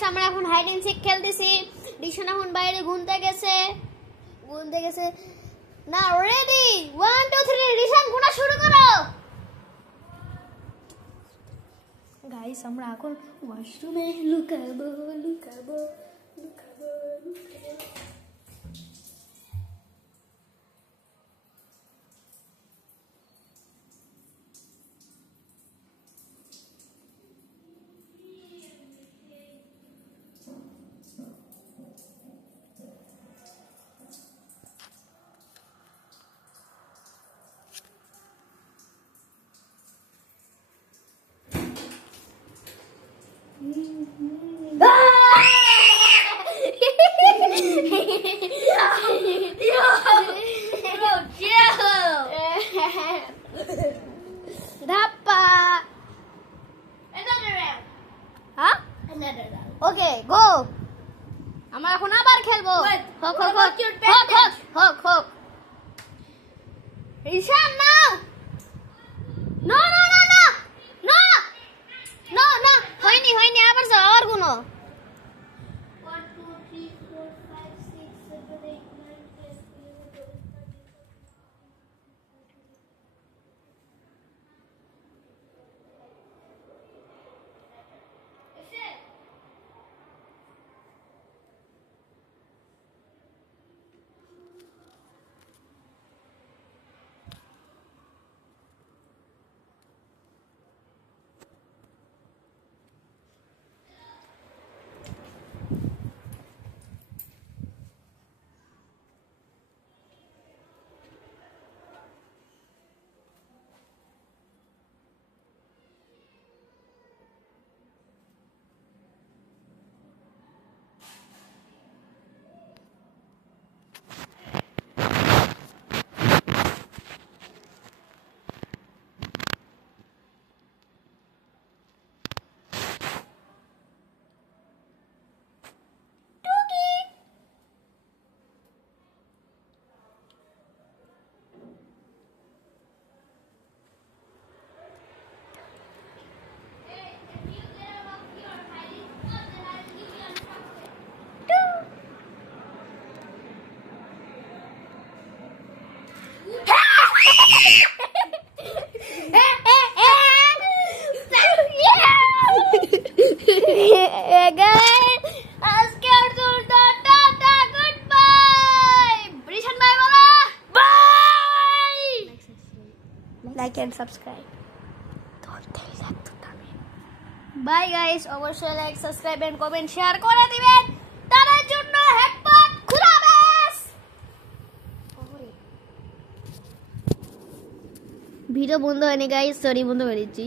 গাইস আমরা এখন hide and sick খেলতেছি। রিশান এখন বাইরে ঘুরতে গেছে না। রেডি 1 2 3 রিশান গোনা শুরু করো। গাইস আমরা এখন ওয়াশরুমে লুকাবো। Okay, go. আমরা এখন আবার খেলবো। হোক। রিশান না। No. হয়নি আবার যাও আর গুনো। 1 2 3 4 5 6 7 8 9 10 11 12 Like and subscribe. Don't tell that to Tamil. Bye guys. অবশ্যই like, subscribe and comment share করে দিবেন। তার জন্য হেডফোন খুলে বেশ। ভিডিও বন্ধ হয়নি গাইস, সরি বন্ধ করে দিচ্ছি।